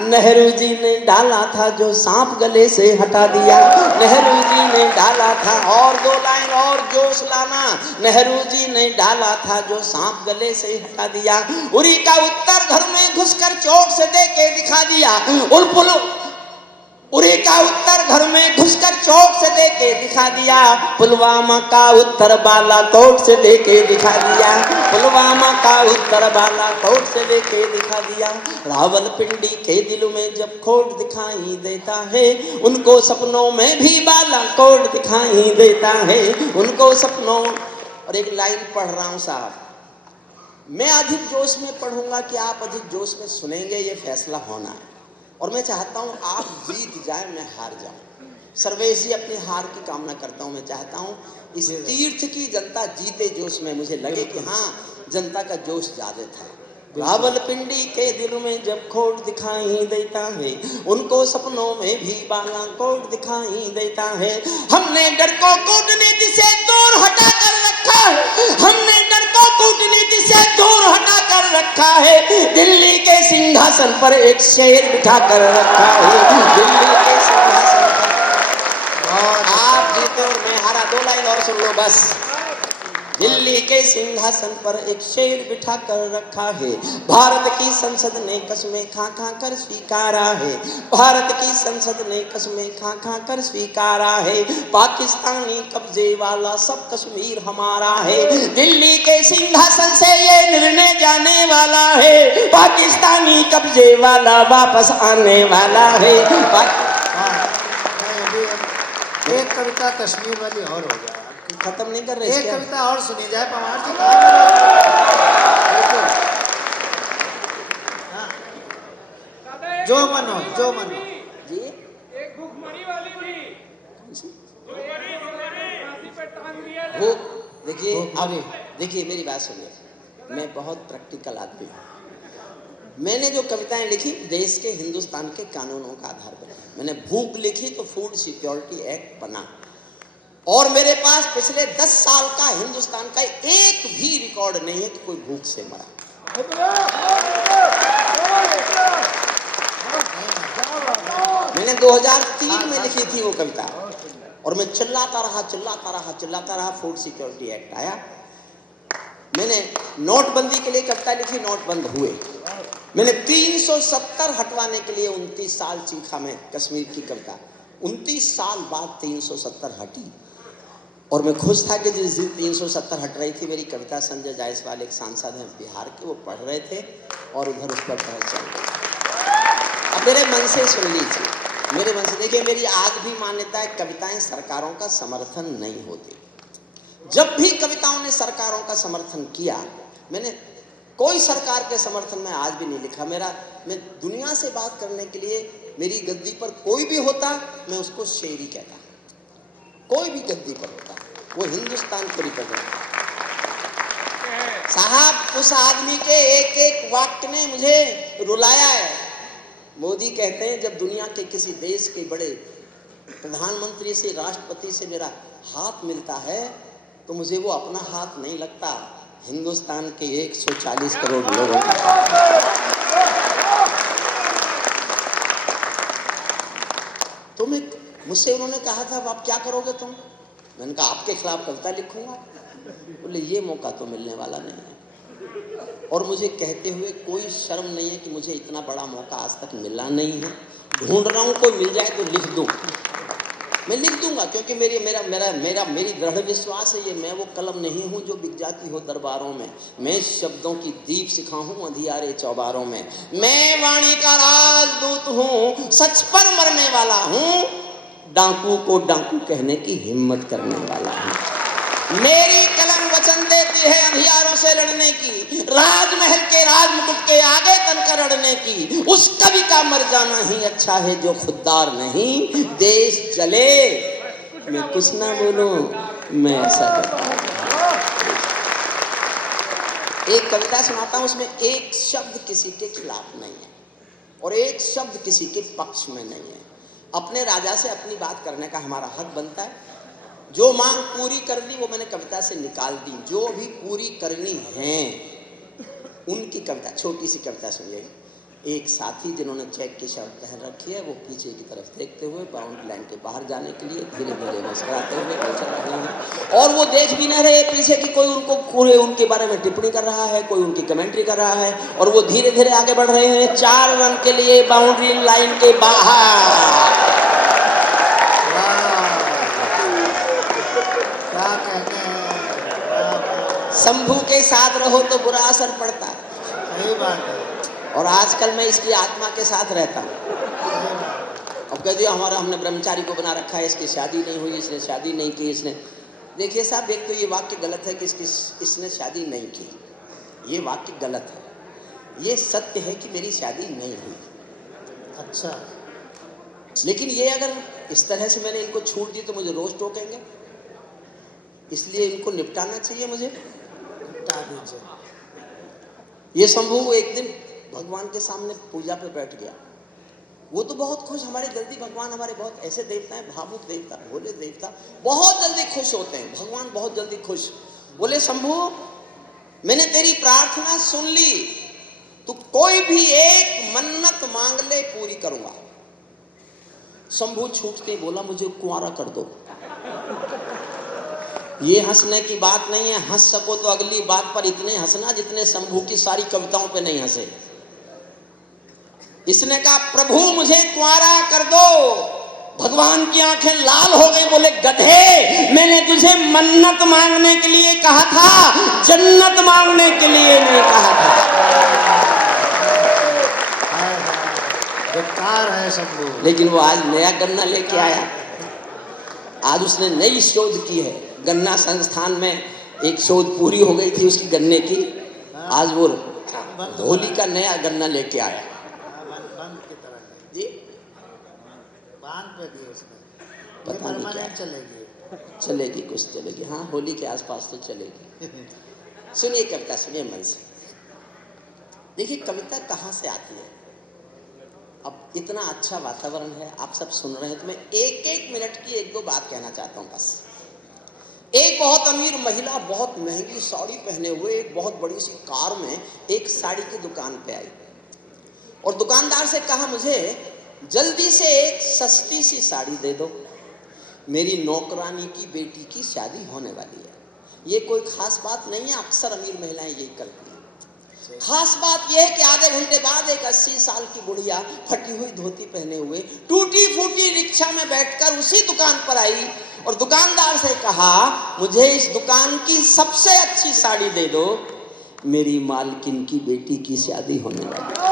नेहरू जी ने डाला था जो सांप गले से हटा दिया, नेहरू जी ने डाला था, और 2 लाइन और जोश लाना, नेहरू जी ने डाला था जो सांप गले से हटा दिया। उरी का उत्तर घर में घुसकर चोट से दे के दिखा दिया, उरी का उत्तर घर में घुसकर चोट से दे के दिखा दिया, पुलवामा का उत्तर बालाकोट से दे के दिखा दिया, पुलवामा का उत्तर बालाकोट से दे के दिखा दिया। रावलपिंडी के दिल में जब खोट दिखाई देता है, उनको सपनों में भी बालाकोट दिखाई देता है, उनको सपनों। और एक लाइन पढ़ रहा हूं साहब, मैं अधिक जोश में पढ़ूंगा कि आप अधिक जोश में सुनेंगे, ये फैसला होना है। और मैं चाहता हूं आप जीत जाए, मैं हार जाऊं। सर्वेश जी अपनी हार की कामना करता हूं। मैं चाहता हूं इस तीर्थ की जनता जीते जोश में, मुझे लगे कि हाँ जनता का जोश ज्यादा था। रावलपिंडी के दिल में जब खोट दिखाई देता है, उनको सपनों में भी बालाकोट दिखाई देता है। हमने डर को कूटनीति से दूर हटा कर रखा है, हमने डर को कूटनीति से दूर हटा कर रखा है, दिल्ली के सिंहासन पर एक शेर बिठा कर रखा है, दिल्ली के सिंहासन पर। आप जीते और मैं हारा, 2 लाइन और सुन लो बस। दिल्ली के सिंहासन पर एक शेर बिठा कर रखा है, भारत की संसद ने कसमें खा खा कर स्वीकारा है, भारत की संसद ने कसमें खा खा कर स्वीकारा है, पाकिस्तानी कब्जे वाला सब कश्मीर हमारा है, दिल्ली के सिंहासन से ये निर्णय जाने वाला है, पाकिस्तानी कब्जे वाला वापस आने वाला है। एक कविता कश्मीर वाली और हो जाए, खत्म नहीं कर रहे, एक कविता और सुनी जाए पवार जी। जो मन हो, जो मन हो जी। एक भूखमरी वाली थी, वो देखिए, अब देखिए मेरी बात सुनिए, मैं बहुत प्रैक्टिकल आदमी हूँ। मैंने जो कविताएं लिखी देश के, हिंदुस्तान के कानूनों का आधार पर, मैंने भूख लिखी तो फूड सिक्योरिटी एक्ट बना, और मेरे पास पिछले 10 साल का हिंदुस्तान का एक भी रिकॉर्ड नहीं है कि कोई भूख से मरा। मैंने 2003 में लिखी थी वो कविता, और मैं चिल्लाता रहा, फूड सिक्योरिटी एक्ट आया। मैंने नोटबंदी के लिए कविता लिखी, नोट बंद हुए। मैंने 370 हटवाने के लिए 29 साल चीखा, मैं कश्मीर की कविता 29 साल बाद 370 हटी। और मैं खुश था कि जिस दिन 370 हट रही थी, मेरी कविता संजय जायसवाल एक सांसद हैं बिहार के, वो पढ़ रहे थे और उधर उस पर बहस चल रही। अब मेरे मन से सुन लीजिए, मेरे मन से देखिए, मेरी आज भी मान्यता है कविताएं सरकारों का समर्थन नहीं होती। जब भी कविताओं ने सरकारों का समर्थन किया, मैंने कोई सरकार के समर्थन में आज भी नहीं लिखा। मैं दुनिया से बात करने के लिए मेरी गद्दी पर कोई भी होता, मैं उसको शेर ही कहता। कोई भी गद्दी पर होता, वो हिंदुस्तान को रिप्रेजेंट। साहब, उस आदमी के एक एक वाक्य ने मुझे रुलाया है। मोदी कहते हैं, जब दुनिया के किसी देश के बड़े प्रधानमंत्री से, राष्ट्रपति से मेरा हाथ मिलता है, तो मुझे वो अपना हाथ नहीं लगता, हिंदुस्तान के 140 करोड़ लोगों का। मुझसे उन्होंने कहा था अब क्या करोगे तुम? मैंने कहा आपके खिलाफ कविता लिखूंगा। बोले ये मौका तो मिलने वाला नहीं है। और मुझे कहते हुए कोई शर्म नहीं है कि मुझे इतना बड़ा मौका आज तक मिला नहीं है। ढूंढ रहा हूँ, कोई मिल जाए तो लिख दूँ। मैं लिख दूंगा, क्योंकि मेरी दृढ़ विश्वास है ये मैं वो कलम नहीं हूँ जो बिक जाती हो दरबारों में। मैं शब्दों की दीप सिखा हूँ अंधियारे चौबारों में। मैं वाणी का राजदूत हूँ, सच पर मरने वाला हूँ, डाकू को डाकू कहने की हिम्मत करने वाला हूँ। मेरी कलम वचन देती है अंधियारों से लड़ने की, राजमहल के राजमुकुट के आगे तनकर अड़ने की। उस कवि का मर जाना ही अच्छा है जो खुददार नहीं, देश जले मैं कुछ ना बोलूं, मैं ऐसा करता हूं। एक कविता सुनाता हूं, उसमें एक शब्द किसी के खिलाफ नहीं है और एक शब्द किसी के पक्ष में नहीं है। अपने राजा से अपनी बात करने का हमारा हक बनता है। जो मांग पूरी करनी वो मैंने कविता से निकाल दी। जो भी पूरी करनी है उनकी कविता, छोटी सी कविता सुनिए। एक साथी जिन्होंने चेक की शर्ट पहन रखी है, वो पीछे की तरफ देखते हुए बाउंड्री लाइन के बाहर जाने के लिए धीरे धीरे मुस्कुराते हुए चल रहे हैं। और वो देख भी नहीं रहे पीछे की कोई उनको पूरे उनके बारे में टिप्पणी कर रहा है, कोई उनकी कमेंट्री कर रहा है। और वो धीरे धीरे आगे बढ़ रहे हैं 4 रन के लिए बाउंड्री लाइन के बाहर। शंभू के साथ रहो तो बुरा असर पड़ता है। सही बात है। और आजकल मैं इसकी आत्मा के साथ रहता हूँ। अब कह दिया हमने ब्रह्मचारी को बना रखा है, इसकी शादी नहीं हुई, इसने शादी नहीं की, इसने। देखिए साहब, एक तो ये वाक्य गलत है कि इसने शादी नहीं की, ये वाक्य गलत है। ये सत्य है कि मेरी शादी नहीं हुई। अच्छा, लेकिन ये अगर इस तरह से मैंने इनको छूट दी तो मुझे रोज टोकेंगे, इसलिए इनको निपटाना चाहिए मुझे। निपटा दीजिए। ये शंभू एक दिन भगवान के सामने पूजा पे बैठ गया। वो तो बहुत खुश, हमारे जल्दी भगवान, हमारे बहुत ऐसे देवता हैं, भावुक देवता, भोले देवता, बहुत जल्दी खुश होते हैं। भगवान बहुत जल्दी खुश। बोले शंभू, मैंने तेरी प्रार्थना सुन ली, तू कोई भी एक मन्नत मांग ले, पूरी करूंगा। शंभू छूट के बोला मुझे कुंवारा कर दो। ये हंसने की बात नहीं है, हंस सको तो अगली बात पर इतने हंसना जितने शंभू की सारी कविताओं पे नहीं हंसे। इसने कहा प्रभु मुझे कुंवारा कर दो। भगवान की आंखें लाल हो गई। बोले गधे, मैंने तुझे मन्नत मांगने के लिए कहा था, जन्नत मांगने के लिए नहीं कहा था। बेकार है शंभू। लेकिन वो आज नया गन्ना लेके आया। आज उसने नई शोध की है। गन्ना संस्थान में एक शोध पूरी हो गई थी उसकी गन्ने की। आज वो होली का नया गन्ना लेके आया। बंद की तरह जी, बांध पे दी उसने। पता नहीं क्या चलेगी, कुछ चलेगी। हाँ, होली के आसपास तो चलेगी। सुनिए कविता, सुनिए मन से। देखिए कविता कहाँ से आती है। अब इतना अच्छा वातावरण है, आप सब सुन रहे हैं, तो मैं एक मिनट की 1-2 बात कहना चाहता हूँ बस। एक बहुत अमीर महिला बहुत महंगी साड़ी पहने हुए एक बहुत बड़ी सी कार में एक साड़ी की दुकान पे आई और दुकानदार से कहा मुझे जल्दी से एक सस्ती सी साड़ी दे दो, मेरी नौकरानी की बेटी की शादी होने वाली है। ये कोई खास बात नहीं है, अक्सर अमीर महिलाएं यही करती हैं। खास बात यह है कि आधे घंटे बाद एक 80 साल की बुढ़िया फटी हुई धोती पहने हुए टूटी फूटी रिक्शा में बैठकर उसी दुकान पर आई और दुकानदार से कहा मुझे इस दुकान की सबसे अच्छी साड़ी दे दो, मेरी मालकिन की बेटी की शादी होने वाली है।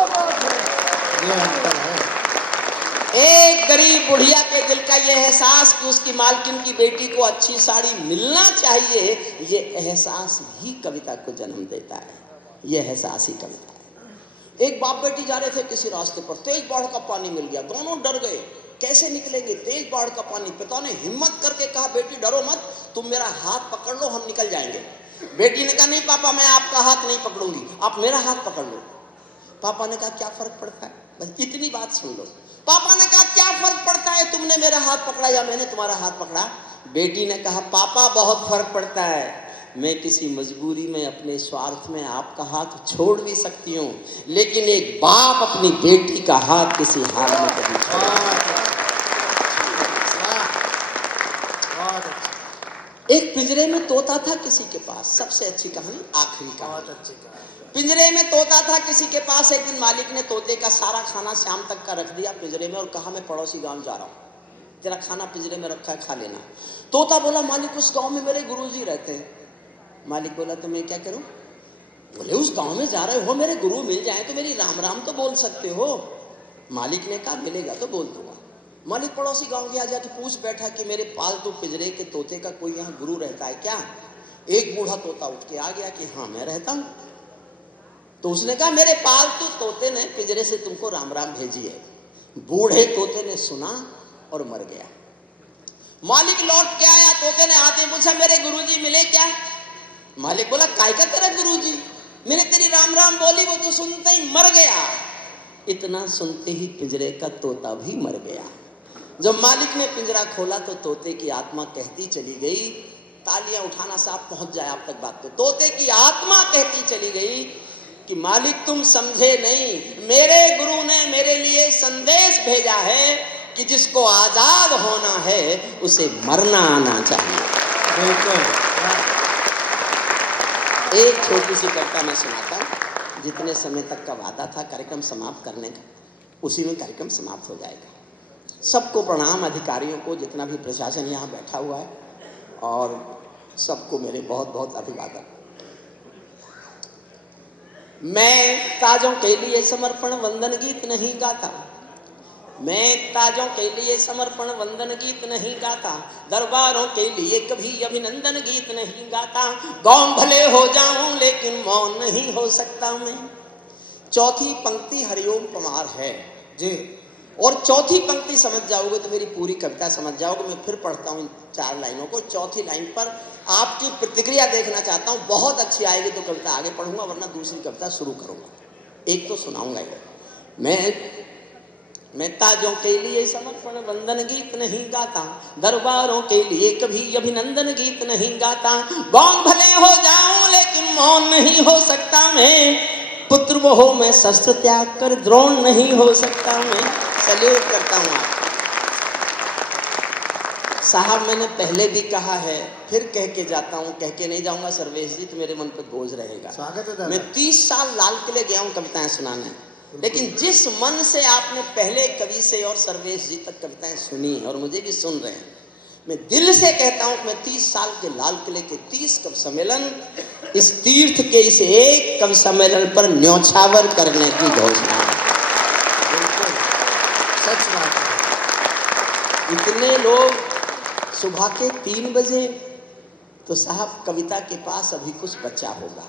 एक गरीब बुढ़िया के दिल का यह एहसास कि उसकी मालकिन की बेटी को अच्छी साड़ी मिलना चाहिए, ये एहसास ही कविता को जन्म देता है। यह एहसास ही कविता है। एक बाप बेटी जा रहे थे किसी रास्ते पर, तेज बाढ़ का पानी मिल गया, दोनों डर गए, कैसे निकलेंगे, तेज बाढ़ का पानी। पिता ने हिम्मत करके कहा बेटी डरो मत, तुम मेरा हाथ पकड़ लो, हम निकल जाएंगे। बेटी ने कहा नहीं पापा, मैं आपका हाथ नहीं पकड़ूंगी, आप मेरा हाथ पकड़ लो। पापा ने कहा क्या फर्क पड़ता है, बस इतनी बात सुन लो। पापा ने कहा क्या फर्क पड़ता है, तुमने मेरा हाथ पकड़ा या मैंने तुम्हारा हाथ पकड़ा। बेटी ने कहा पापा बहुत फर्क पड़ता है, मैं किसी मजबूरी में अपने स्वार्थ में आपका हाथ छोड़ भी सकती हूँ, लेकिन एक बाप अपनी बेटी का हाथ किसी हाल में कभी छोड़। एक पिंजरे में तोता था किसी के पास, सबसे अच्छी कहानी, आखिरी बहुत कहानी। अच्छी कहानी। पिंजरे में तोता था किसी के पास। एक दिन मालिक ने तोते का सारा खाना शाम तक का रख दिया पिंजरे में और कहा मैं पड़ोसी गांव जा रहा हूँ, तेरा खाना पिंजरे में रखा है, खा लेना। तोता बोला मालिक उस गांव में मेरे गुरुजी रहते हैं। मालिक बोला तो मैं क्या करूं? बोले उस गांव में जा रहे हो, मेरे गुरु मिल जाए तो मेरी राम राम तो बोल सकते हो। मालिक ने कहा मिलेगा तो बोल दूंगा। मालिक पड़ोसी गांव गया, जाके पूछ बैठा कि मेरे पालतू पिंजरे के तोते का कोई यहाँ गुरु रहता है क्या? एक बूढ़ा तोता उठ के आ गया कि हाँ मैं रहता हूं। तो उसने कहा मेरे पालतू तोते ने पिंजरे से तुमको राम राम भेजी है। बूढ़े तोते ने सुना और मर गया। मालिक लौट के आया, तोते ने आते पूछा मेरे गुरुजी मिले क्या? मालिक बोला काय का तेरा गुरुजी? मैंने तेरी राम राम बोली, वो तो सुनते ही मर गया। इतना सुनते ही पिंजरे का तोता भी मर गया। जब मालिक ने पिंजरा खोला तो तोते की आत्मा कहती चली गई, तालियां उठाना साहब पहुंच जाए आप तक बात। तो तोते की आत्मा कहती चली गई कि मालिक तुम समझे नहीं, मेरे गुरु ने मेरे लिए संदेश भेजा है कि जिसको आजाद होना है उसे मरना आना चाहिए। बिल्कुल। एक छोटी सी कविता मैं सुनाता हूं। जितने समय तक का वादा था कार्यक्रम समाप्त करने का, उसी में कार्यक्रम समाप्त हो जाएगा। सबको प्रणाम, अधिकारियों को, जितना भी प्रशासन यहाँ बैठा हुआ है, और सबको मेरे बहुत बहुत अभिवादन। मैं ताजों के लिए समर्पण वंदन गीत नहीं गाता, मैं ताजों के लिए समर्पण वंदन गीत नहीं गाता, दरबारों के लिए कभी अभिनंदन गीत नहीं गाता। गौन भले हो जाऊं लेकिन मौन नहीं हो सकता मैं। चौथी पंक्ति हरिओम पमार है जी। और चौथी पंक्ति समझ जाओगे तो मेरी पूरी कविता समझ जाओगे। मैं फिर पढ़ता हूँ 4 लाइनों को। चौथी लाइन पर आपकी प्रतिक्रिया देखना चाहता हूँ। बहुत अच्छी आएगी तो कविता आगे पढ़ूंगा, वरना दूसरी कविता शुरू करूंगा। एक तो सुनाऊंगा ही। मैं ताजों के लिए समर्पण वंदन गीत नहीं गाता, दरबारों के लिए कभी अभिनंदन गीत नहीं गाता। गौन भले हो जाऊं लेकिन मौन नहीं हो सकता मैं। पुत्र वो हो मैं शस्त्र त्याग कर द्रोण नहीं हो सकता मैं। सैल्यूट करता हूं आप साहब। मैंने पहले भी कहा है, फिर कह के जाता हूं, कह के नहीं जाऊंगा सर्वेश जी तो मेरे मन पर बोझ रहेगा। स्वागत है दादा। मैं 30 साल लाल किले गया हूं कविताएं सुनाने, लेकिन जिस मन से आपने पहले कवि से और सर्वेश जी तक कविताएं सुनी और मुझे भी सुन रहे हैं, मैं दिल से कहता हूं कि मैं 30 साल के लाल किले के 30 कवि सम्मेलन, इस तीर्थ के इस एक कवि सम्मेलन पर न्योछावर करने की घोषणा। बिल्कुल सच बात है। इतने लोग सुबह के 3 बजे, तो साहब कविता के पास अभी कुछ बचा होगा।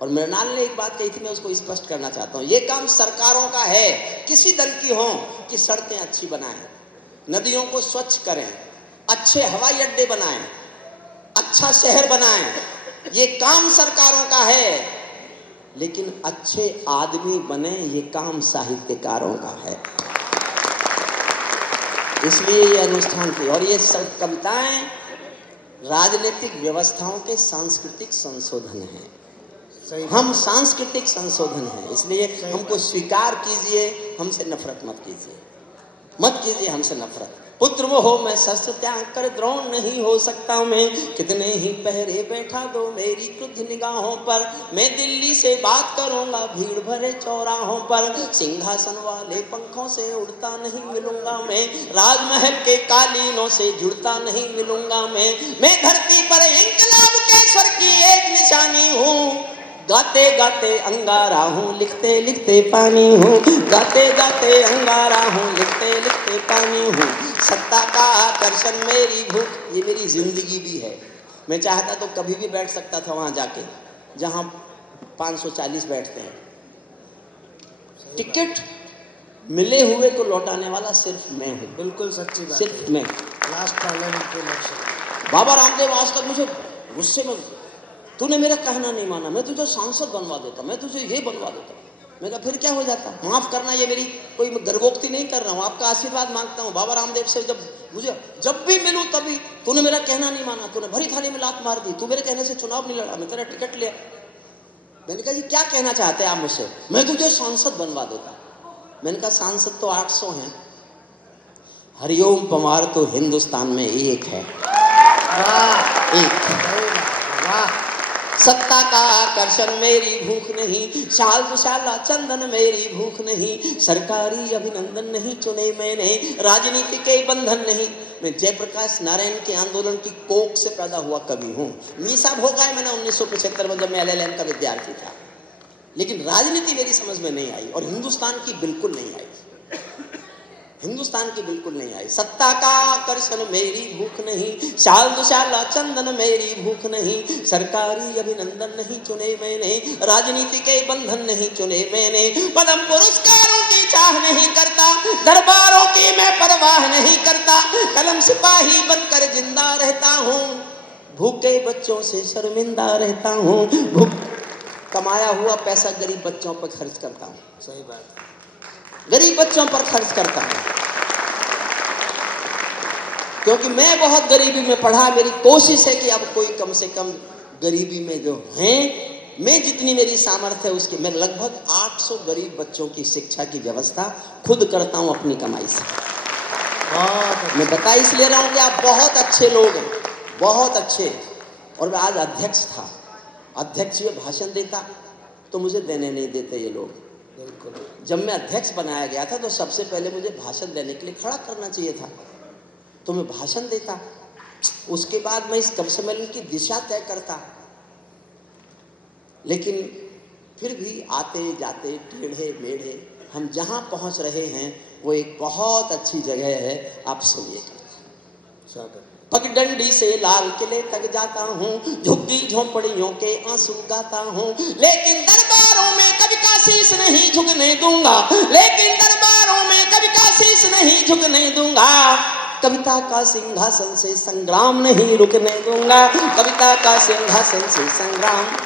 और मृणाल ने एक बात कही थी, मैं उसको स्पष्ट करना चाहता हूँ। ये काम सरकारों का है, किसी दल की हो, कि सड़कें अच्छी बनाएं, नदियों को स्वच्छ करें, अच्छे हवाई अड्डे बनाएं, अच्छा शहर बनाएं। ये काम सरकारों का है। लेकिन अच्छे आदमी बने, ये काम साहित्यकारों का है। इसलिए ये अनुष्ठान की और ये सब कविताएं राजनीतिक व्यवस्थाओं के सांस्कृतिक संशोधन हैं। हम सांस्कृतिक संशोधन हैं, इसलिए हमको स्वीकार कीजिए, हमसे नफरत मत कीजिए, मत कीजिए हमसे नफरत। पुत्र वो हो मैं शस्त्र त्याग कर द्रोण नहीं हो सकता मैं। कितने ही पहरे बैठा दो मेरी क्रुद्ध निगाहों पर, मैं दिल्ली से बात करूंगा भीड़ भरे चौराहों पर। सिंहासन वाले पंखों से उड़ता नहीं मिलूंगा मैं, राजमहल के कालीनों से जुड़ता नहीं मिलूंगा मैं धरती पर इंकलाब के स्वर की एक निशानी हूँ। गाते गाते अंगारा हूँ, लिखते लिखते पानी हूँ। गाते गाते अंगारा हूँ, लिखते लिखते पानी हूँ। सत्ता का आकर्षण मेरी भूख, ये मेरी जिंदगी भी है। मैं चाहता तो कभी भी बैठ सकता था वहाँ जाके जहाँ 540 बैठते हैं। टिकट मिले हुए को लौटाने वाला सिर्फ मैं हूँ। बिल्कुल सच्ची बात। सिर्फ मैं। लास्ट पार्लियामेंट के इलेक्शन बाबा रामदेव आज तक मुझे गुस्से में, तूने मेरा कहना नहीं माना, मैं तुझे सांसद बनवा देता, मैं तुझे ये बनवा देता। मैं कहा फिर क्या हो जाता? माफ करना, ये मेरी कोई गर्वोक्ति नहीं कर रहा हूँ, आपका आशीर्वाद मांगता हूँ। बाबा रामदेव से जब भी मिलूं तभी तूने मेरा कहना नहीं माना, तूने भरी थाली में लात मार दी, तू मेरे कहने से चुनाव नहीं लड़ा, मैं तेरा टिकट लिया। मैंने कहा जी क्या कहना चाहते हैं आप मुझसे? मैं तुझे सांसद बनवा देता। मैंने कहा सांसद तो 800 हैं, हरिओम पमार तो हिंदुस्तान में एक है। वाह एक। सही बात। वाह सत्ता का आकर्षण मेरी भूख नहीं, शाल दुशाला चंदन मेरी भूख नहीं, सरकारी अभिनंदन नहीं चुने मैंने, राजनीति के बंधन नहीं। मैं जयप्रकाश नारायण के आंदोलन की कोख से पैदा हुआ कवि हूँ। मीसा भोगा है मैंने 1975 में, जब मैं LLM का विद्यार्थी था। लेकिन राजनीति मेरी समझ में नहीं आई और हिंदुस्तान की बिल्कुल नहीं आई, हिंदुस्तान की बिल्कुल नहीं आई। सत्ता का आकर्षण मेरी भूख नहीं, शाल दुशाला चंदन मेरी भूख नहीं, सरकारी अभिनंदन नहीं चुने मैंने, राजनीति के बंधन नहीं चुने मैंने, पद्म पुरस्कारों की चाह नहीं करता, दरबारों की मैं परवाह नहीं करता, कलम सिपाही बनकर जिंदा रहता हूँ, भूखे बच्चों से शर्मिंदा रहता हूँ, कमाया हुआ पैसा गरीब बच्चों पर खर्च करता हूँ। सही बात है। गरीब बच्चों पर खर्च करता हूं, क्योंकि मैं बहुत गरीबी में पढ़ा। मेरी कोशिश है कि अब कोई कम से कम गरीबी में जो हैं, मैं जितनी मेरी सामर्थ्य है उसकी, मैं लगभग 800 गरीब बच्चों की शिक्षा की व्यवस्था खुद करता हूं अपनी कमाई से। बहुत मैं बता इसलिए रहा हूं कि आप बहुत अच्छे लोग हैं, बहुत अच्छे। और मैं आज अध्यक्ष था, अध्यक्ष ये भाषण देता तो मुझे देने नहीं देते ये लोग। बिल्कुल। जब मैं अध्यक्ष बनाया गया था तो सबसे पहले मुझे भाषण देने के लिए खड़ा करना चाहिए था, तो मैं भाषण देता, उसके बाद मैं इस कवि सम्मेलन की दिशा तय करता। लेकिन फिर भी आते जाते टेढ़े मेढ़े हम जहां पहुंच रहे हैं वो एक बहुत अच्छी जगह है। आप सुनिए। पगडंडी से लाल किले तक जाता हूँ, झुग्गी झोंपड़ियों के आंसू गाता हूँ, लेकिन दरबारों में कभी का शीश नहीं झुकने दूंगा, लेकिन दरबारों में कभी का शीश नहीं झुकने दूंगा, कविता का सिंहासन से संग्राम नहीं रुकने दूंगा, कविता का सिंहासन से संग्राम।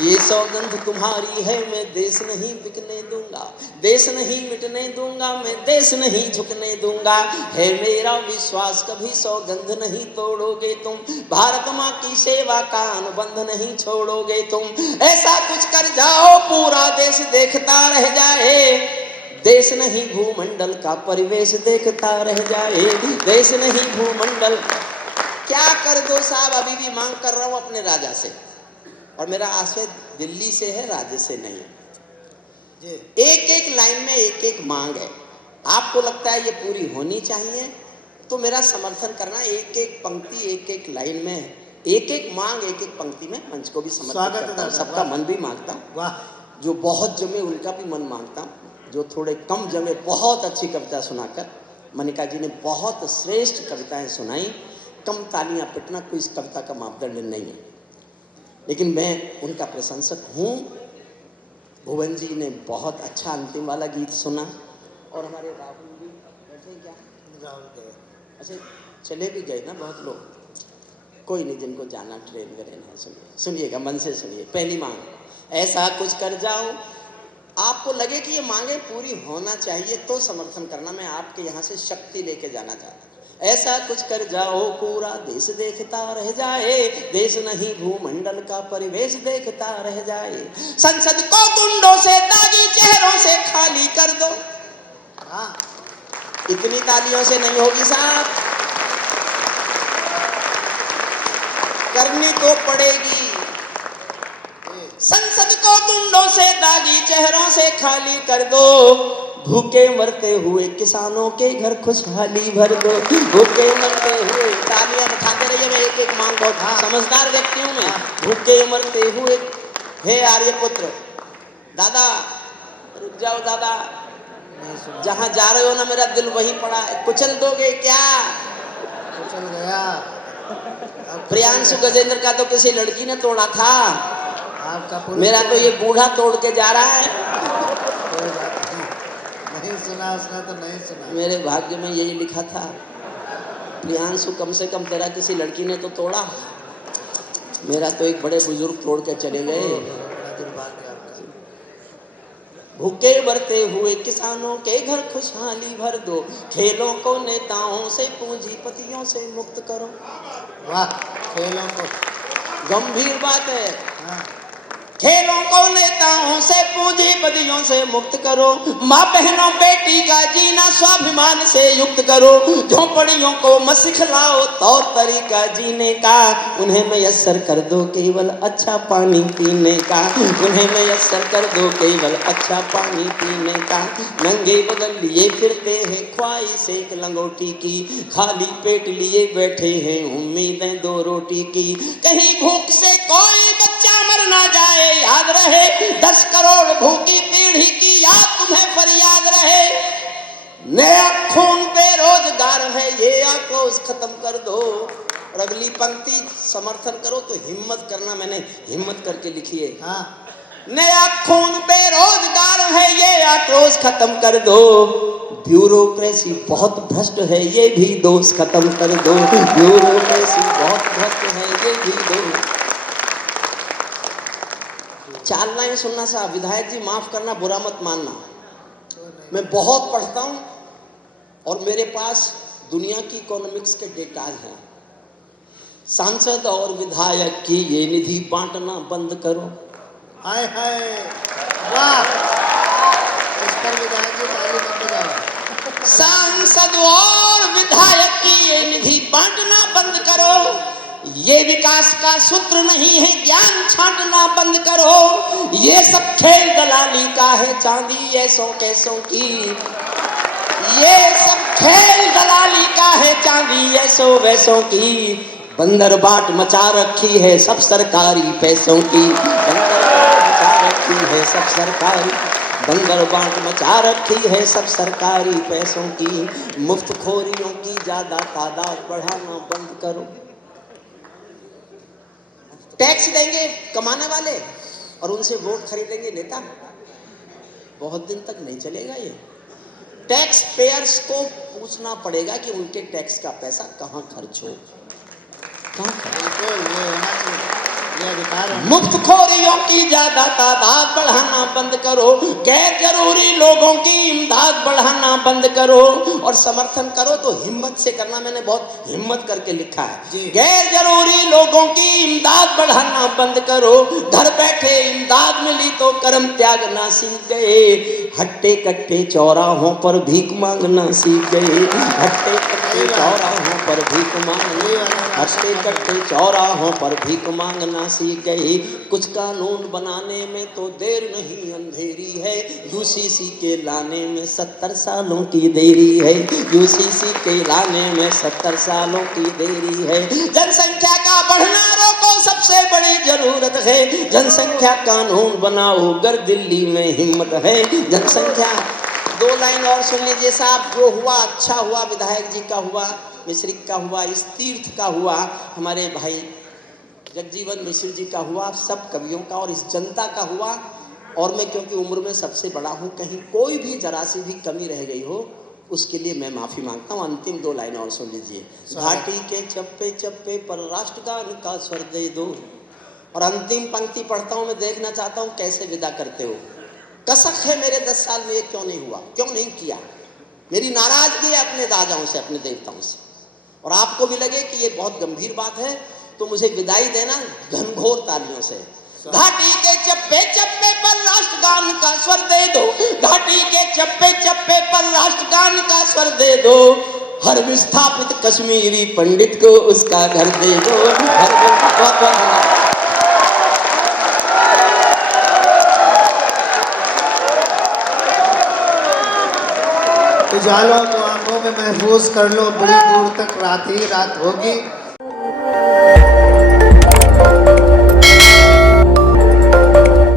ये सौगंध तुम्हारी है, मैं देश नहीं बिकने दूंगा, देश नहीं मिटने दूंगा, मैं देश नहीं झुकने दूंगा, है मेरा विश्वास कभी सौगंध नहीं तोड़ोगे तुम, भारत माँ की सेवा का अनुबंध नहीं छोड़ोगे तुम, ऐसा कुछ कर जाओ पूरा देश देखता रह जाए, देश नहीं भूमंडल का परिवेश देखता रह जाए, देश नहीं भूमंडल। क्या कर दो साहब, अभी भी मांग कर रहा हूं अपने राजा से, और मेरा आशय दिल्ली से है, राज्य से नहीं है। एक एक लाइन में एक एक मांग है, आपको लगता है ये पूरी होनी चाहिए तो मेरा समर्थन करना। एक एक पंक्ति एक एक लाइन में, एक एक मांग एक एक पंक्ति में मंच को भी समर्पित करता हूं, सबका मन भी मांगता हूं, जो बहुत जमे उनका भी मन मांगता हूं, जो थोड़े कम जमे बहुत अच्छी कविता सुनाकर, मनिका जी ने बहुत श्रेष्ठ कविताएं सुनाई, कम तालियां पिटना कोई इस कविता का मापदंड नहीं है, लेकिन मैं उनका प्रशंसक हूँ। भुवन जी ने बहुत अच्छा अंतिम वाला गीत सुना, और हमारे राहुल जी बैठे क्या, राहुल गए, अच्छा चले भी गए ना बहुत लोग, कोई नहीं, जिनको जाना ट्रेन करें है। सुनिए, सुनिएगा, मन से सुनिए। पहली मांग, ऐसा कुछ कर जाओ, आपको लगे कि ये मांगे पूरी होना चाहिए तो समर्थन करना, मैं आपके यहाँ से शक्ति लेके जाना चाहता हूँ। ऐसा कुछ कर जाओ पूरा देश देखता रह जाए, देश नहीं भूमंडल का परिवेश देखता रह जाए, संसद को गुंडों से दागी चेहरों से खाली कर दो। इतनी तालियों से नहीं होगी साहब, करनी तो पड़ेगी। संसद को गुंडों से दागी चेहरों से खाली कर दो, भूखे मरते हुए किसानों के घर खुशहाली भर दो, भूखे मरते हुए, तालियां उठाते रहिए, मैं एक एक मांग बहुत समझदार व्यक्ति हूँ मैं। भूखे मरते हुए, हे आर्यपुत्र, दादा रुक जाओ दादा, जहाँ जा रहे हो ना मेरा दिल वहीं पड़ा है, कुचल दोगे क्या? कुचल गया। प्रियांशु गजेंद्र का तो किसी लड़की ने तोड़ा था, आपका मेरा तो ये बूढ़ा तोड़ के जा रहा है। नहीं सुना उसने तो नहीं सुना, मेरे भाग्य में यही लिखा था, प्रियांशु कम से कम तेरा किसी लड़की ने तो तोड़ा, मेरा तो एक बड़े बुजुर्ग तोड़ के चले गए। भूखे मरते हुए किसानों के घर खुशहाली भर दो, खेलों को नेताओं से पूंजीपतियों से मुक्त करो। वाह, खेलों को, गंभीर बात है। खेलों को नेताओं से पूंजीपतियों से मुक्त करो, माँ बहनों बेटी का जीना स्वाभिमान से युक्त करो, झोंपड़ियों को मत सिखलाओ तौर तरीका जीने का, उन्हें मयस्सर कर दो केवल अच्छा पानी पीने का, उन्हें मयस्सर कर दो केवल अच्छा पानी पीने का। नंगे बदन लिए फिरते हैं ख्वाहिश एक लंगोटी की, खाली पेट लिए बैठे हैं उम्मीदें 2 रोटी की। कहीं भूख से कोई बच्चा मर ना जाए, याद रहे 10 करोड़ भूखी पीढ़ी की याद तुम्हें फरियाद रहे। नया खून बेरोजगार है ये आक्रोश खत्म कर दो। और अगली पंक्ति समर्थन करो तो हिम्मत करना, मैंने हिम्मत करके लिखी है। हाँ नया खून बेरोजगार है ये आक्रोश खत्म कर दो, ब्यूरोक्रेसी बहुत भ्रष्ट है ये भी दोष खत्म कर दो, ब्यूरोक्रेसी बहुत भ्रष्ट है ये भी दोष। 4 लाइन सुनना साहब, विधायक जी माफ करना, बुरा मत मानना, मैं बहुत पढ़ता हूं और मेरे पास दुनिया की इकोनॉमिक्स के डेटाज हैं। सांसद और विधायक की ये निधि बांटना बंद करो। हाय हाय वाह, इस पर विधायक जी ताली मत बजाओ। सांसद और विधायक की ये निधि बांटना बंद करो, ये विकास का सूत्र नहीं है, ज्ञान छांटना बंद करो। ये सब खेल दलाली का है, चांदी ऐसों कैसों की, ये सब खेल दलाली का है, चांदी ऐसो वैसों की। बंदर बाट मचा रखी है सब सरकारी पैसों की, बंदर बाट मचा रखी है सब सरकारी, बंदर बाट मचा रखी है सब सरकारी पैसों की। मुफ्तखोरियों की ज्यादा तादाद बढ़ाना बंद करो। टैक्स देंगे कमाने वाले और उनसे वोट खरीदेंगे नेता, बहुत दिन तक नहीं चलेगा ये। टैक्स पेयर्स को पूछना पड़ेगा कि उनके टैक्स का पैसा कहाँ खर्च हो, कहाँ खर्च। मुफ्तखोरियों की ज्यादा तादाद बढ़ाना बंद करो, गैर जरूरी लोगों की इमदाद बढ़ाना बंद करो। और समर्थन करो तो हिम्मत से करना, मैंने बहुत हिम्मत करके लिखा है। गैर जरूरी लोगों की इमदाद बढ़ाना बंद करो, घर बैठे इमदाद मिली तो कर्म त्यागना सीख गए, हट्टे कट्टे चौराहों पर भीख मांगना सीख गए, हट्टे कट्टे चौराहों पर भीख मांगना, हट्टे कट्टे चौराहों पर भीख मांगना सीख गई। कुछ कानून बनाने में तो देर नहीं अंधेरी है, यूसीसी के लाने में 70 सालों की देरी है, यूसीसी के लाने में 70 सालों की देरी है। जनसंख्या का बढ़ना रोको सबसे बड़ी जरूरत है, जनसंख्या कानून बनाओ अगर दिल्ली में हिम्मत है। जनसंख्या 2 लाइन और सुन लीजिए साहब, जो हुआ अच्छा हुआ, विधायक जी का हुआ, मिश्रिक का हुआ, इस तीर्थ का हुआ, हमारे भाई जगजीवन मिश्र जी का हुआ, सब कवियों का और इस जनता का हुआ। और मैं क्योंकि उम्र में सबसे बड़ा हूँ, कहीं कोई भी जरा सी भी कमी रह गई हो उसके लिए मैं माफ़ी मांगता हूँ। अंतिम 2 लाइन और सुन लीजिए। घाटी के चप्पे चप्पे पर राष्ट्रगान का स्वर दे दो। और अंतिम पंक्ति पढ़ता हूँ, मैं देखना चाहता हूँ कैसे विदा करते हो। कसक है मेरे 10 साल में ये क्यों नहीं हुआ, क्यों नहीं किया, मेरी नाराजगी है अपने राजाओं से, अपने देवताओं से। और आपको भी लगे कि ये बहुत गंभीर बात है तो मुझे विदाई देना घनघोर तालियों से। घाटी के चप्पे चप्पे पर राष्ट्रगान का स्वर दे दो, घाटी के चप्पे चप्पे पर राष्ट्रगान का स्वर दे दो, हर विस्थापित कश्मीरी पंडित को उसका घर दे दो। उजालों को आंखों में महफूज कर लो, बड़ी दूर तक रात ही रात होगी।